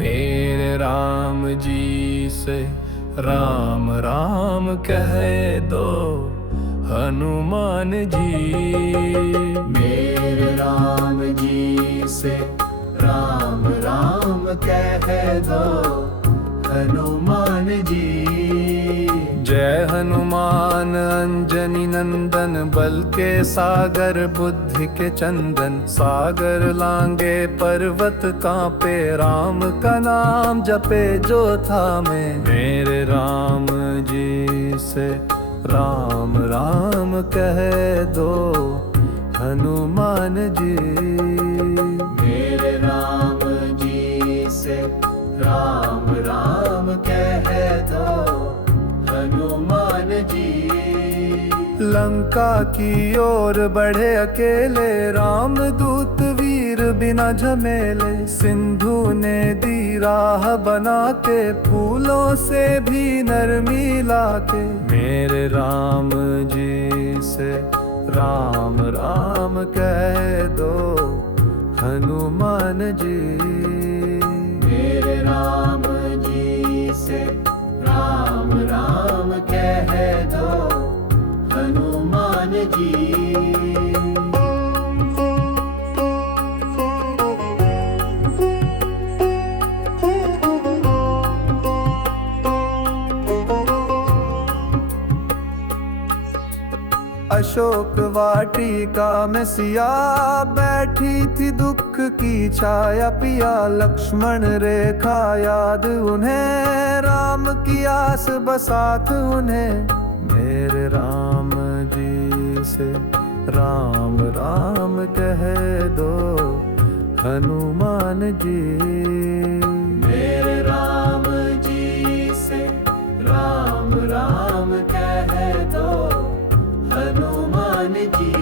मेरे राम जी से राम राम कह दो हनुमान जी। मेरे राम जी से राम राम कह दो हनुमान जी। जय हनुमान अंजनी नंदन, बल के सागर बुद्धि के चंदन। सागर लांगे पर्वत कांपे, राम का नाम जपे जो थामे। मेरे राम जी से राम राम कह दो हनुमान जी। मेरे राम जी से राम राम कह दो हनुमान जी। लंका की ओर बढ़े अकेले, राम दूत वीर बिना झमेले। सिंधु ने दी राह बना के, फूलों से भी नरमी लाके। मेरे राम जी से राम राम कह दो हनुमान जी। मेरे राम जी से राम राम कह दो हनुमान जी। अशोक वाटिका में सिया बैठी थी, दुख की छाया पिया। लक्ष्मण रेखा याद उन्हें, राम की आस बसात उन्हें। मेरे राम जी से राम राम कह दो हनुमान जी। मेरे राम जी से राम राम कह दो हनुमान जी।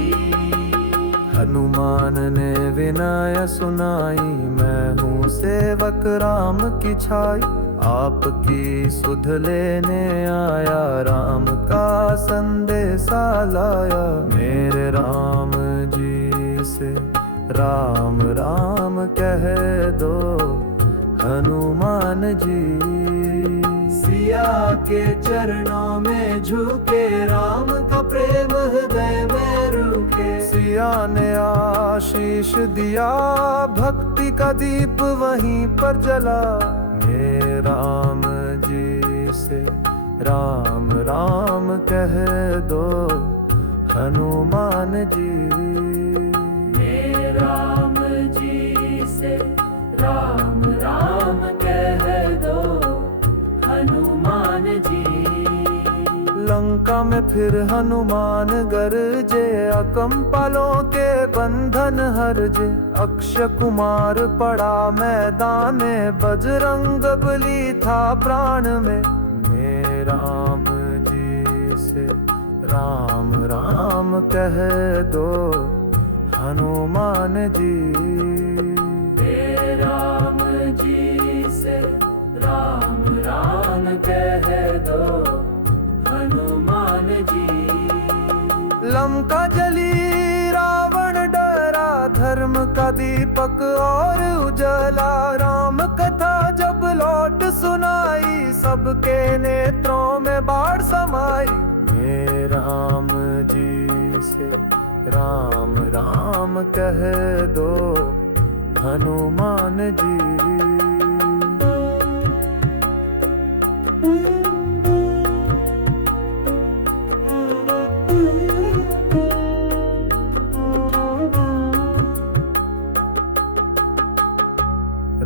हनुमान ने विनय सुनाई, मैं हूँ सेवक राम की छाई। आपकी सुध लेने आया, राम का संदेशा लाया। मेरे राम जी से राम राम कह दो हनुमान जी। सिया के चरणों में झुके, राम का प्रेम हृदय में रुके। सिया ने आशीष दिया, भक्ति का दीप वहीं पर जला। हे राम जी से राम राम कह दो हनुमान जी। मेरे राम जी से राम राम कह दो हनुमान जी। लंका में फिर हनुमान गरजे, अकम्पलों के बंधन हरजे। अक्षय कुमार पड़ा मैदान में, बजरंग बली था प्राण में। मेरे राम जी से राम राम कह दो हनुमान जी। मेरे राम जी से राम राम कह दो हनुमान जी। लंका जली रावण डरा, धर्म का दीपक और उजला। राम कथा जब लौट सुनाई, सबके नेत्रों में बाढ़ समाई। मेरे राम जी से राम राम कह दो हनुमान जी।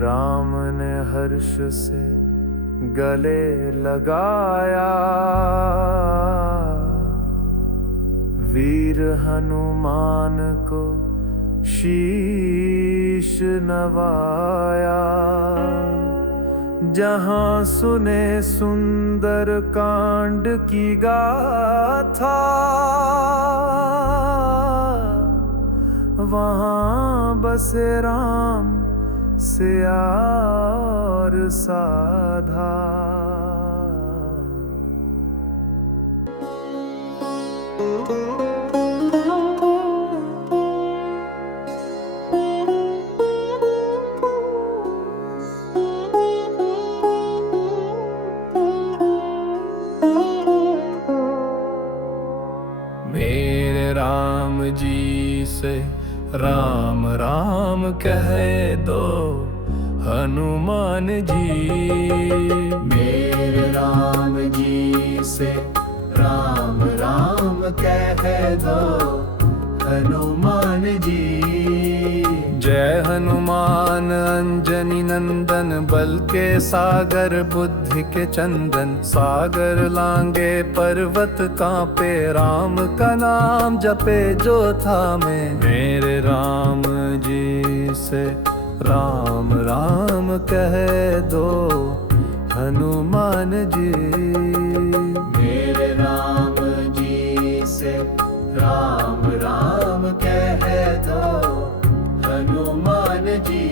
राम ने हर्ष से गले लगाया, वीर हनुमान को शीश नवाया। जहां सुने सुंदर कांड की गाथा, वहां बसे राम सिया और साधा। से राम राम कह दो हनुमान जी। मेरे राम जी से राम राम कह दो हनुमान जी। जय हनुमान अंजनी नंदन, बल के सागर बुद्धि के चंदन। सागर लांगे पर्वत कांपे, राम का नाम जपे जो थामे। मेरे राम जी से राम राम कह दो हनुमान जी। मेरे राम जी से राम राम कह दो हनुमान जी।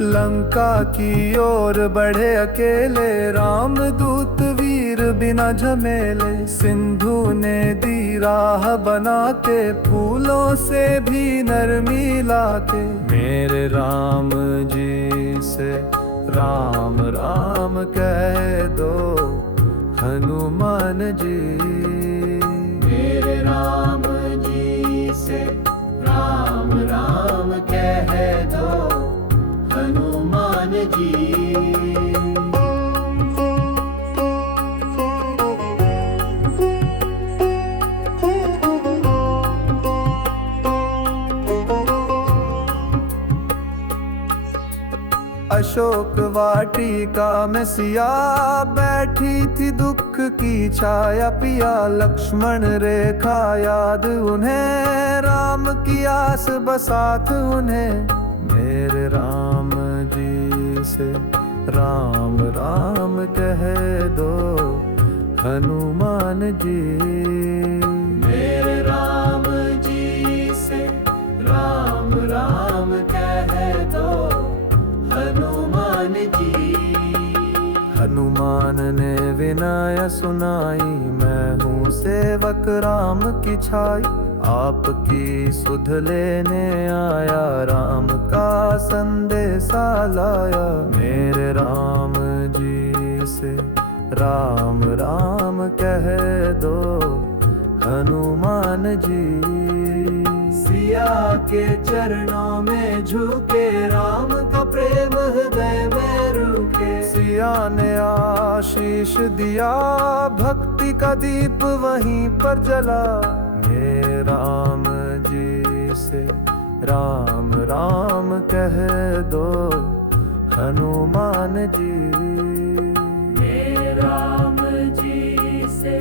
लंका की ओर बढ़े अकेले, राम दूत वीर बिना झमेले। सिंधु ने दी राह बना के, फूलों से भी नरमी लाके। मेरे राम जी से राम राम कह दो हनुमान जी। मेरे राम जी से राम राम कह दो हनुमान जी। अशोक वाटिका में सिया, बैठी थी दुख की छाया पिया। लक्ष्मण रेखा याद उन्हें, राम की आस बसात उन्हें। मेरे राम जी से राम राम कह दो हनुमान जी। मेरे राम जी से राम राम कह दो हनुमान जी। हनुमान ने विनय सुनाई, मैं हूँ सेवक राम की छाई। आपकी सुध लेने आया, राम का संदेशा लाया। मेरे राम जी से राम राम कह दो हनुमान जी। सिया के चरणों में झुके, राम का प्रेम हृदय में रुके। सिया ने आशीष दिया, भक्ति का दीप वहीं पर जला। मेरे राम जी से राम राम कह दो हनुमान जी। मेरे राम जी से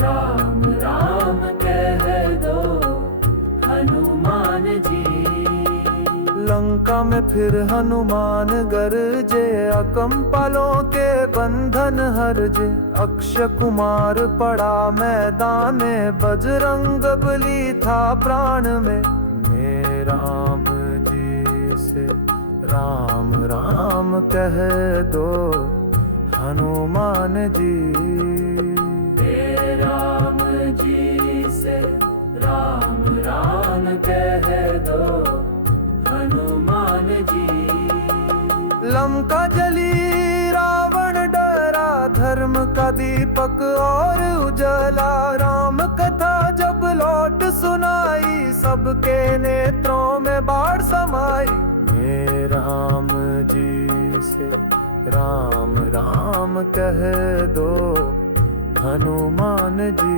राम राम कह दो हनुमान जी। लंका में फिर हनुमान गरजे, अकम्पालों के बंधन हरजे। अक्षय कुमार पड़ा मैदान में, बजरंग बली था प्राण में। मेरे राम जी से राम राम कह दो हनुमान जी। मेरे राम जी से राम राम कह दो हनुमान जी। लंका जली रावण डरा, धर्म का दीपक और उजला। राम कथा जब लौट सुनाई, सबके नेत्रों में बाढ़ समाई। मेरे राम जी से राम राम कह दो हनुमान जी।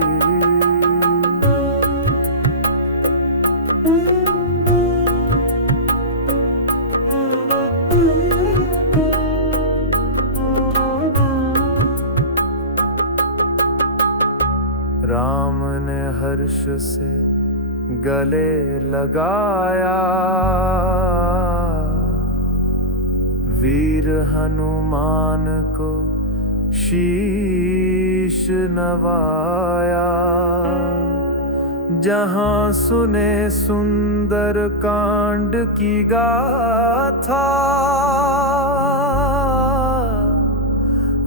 राम ने हर्ष से गले लगाया, वीर हनुमान को शीश नवाया। जहां सुने सुंदर कांड की गाथा,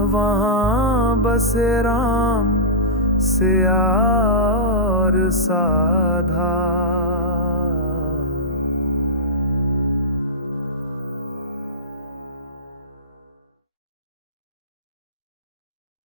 वहां बसे राम सिया और साधा।